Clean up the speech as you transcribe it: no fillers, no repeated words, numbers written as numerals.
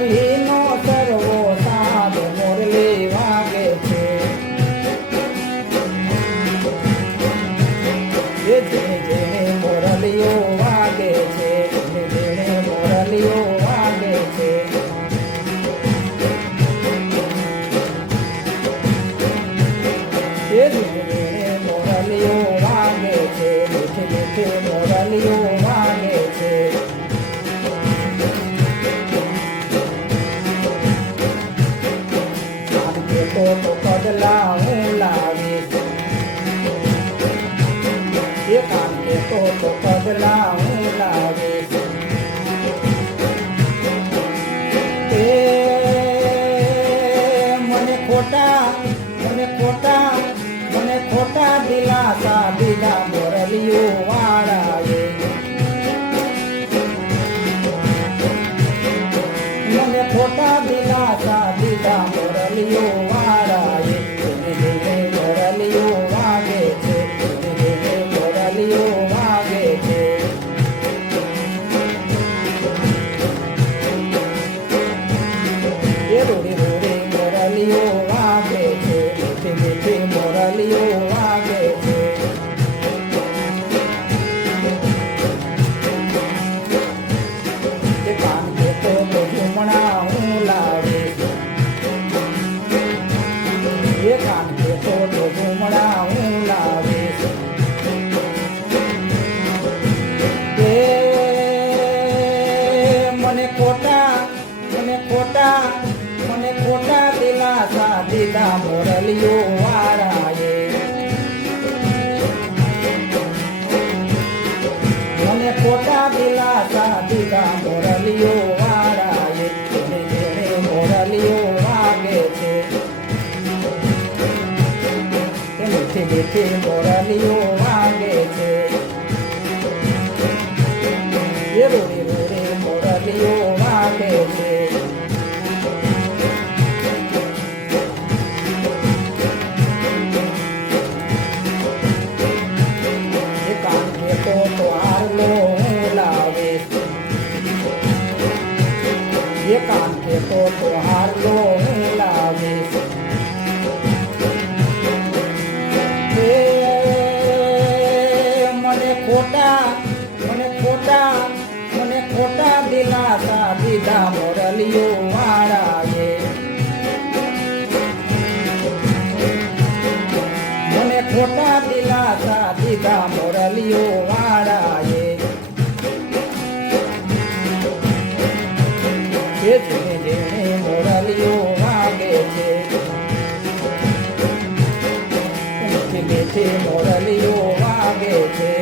મોરલીનો સર્વો સાદ મોરલી વાગે છે. જેણે જેણે મોરલીઓ વાગે છે, જેણે જેણે મોરલીઓ વાગે છે. જેણે જેણે મોરલીઓ વાગે છે, મીઠી મીઠી મોરલીઓ વાગે છે. તો પગલા હું લાવીશ, એ કાંકે તો પગલા હું લાવીશ. એ મને ખોટા દિલાસા દીધા મોરલીઓ વાળાએ. મને ખોટા દિલાસા દીધા મોરલીઓ વાળાએ. જેણે મોરલીઓ વાગે છે, જેણે મોરલીઓ વાગે છે. એ રોડી રોડી મોરલીઓ વાગે છે, મીઠી મીઠી મોરલીઓ વાગે છે. એ કાંકે તો ઝુમણા હું લાવીશ, એ કાંકે તો ઝુમણા હું લાવીશ. એ મને ખોટા દિલાસા દીધા મોરલીઓ વાળાએ. મને ખોટા દિલાસા દીધા મોરલીઓ વાળાએ. જેણે જેણે મોરલીઓ વાગે છે, મીઠી મીઠી મોરલીઓ વાગે છે. એ રોડી રોડી મોરલીઓ વાગે છે. એ કાંકે તો હારલો હું લાવીશ, એ કાંકે તો હારલો હું લાવીશ. મને ખોટા દિલાસા દીધા મોરલીઓ વાળાએ. મને ખોટા દિલાસા દીધા મોરલીઓ વાળાએ. જેણે જેણે મોરલીઓ વાગે છે, મીઠી મીઠી મોરલીઓ વાગે છે.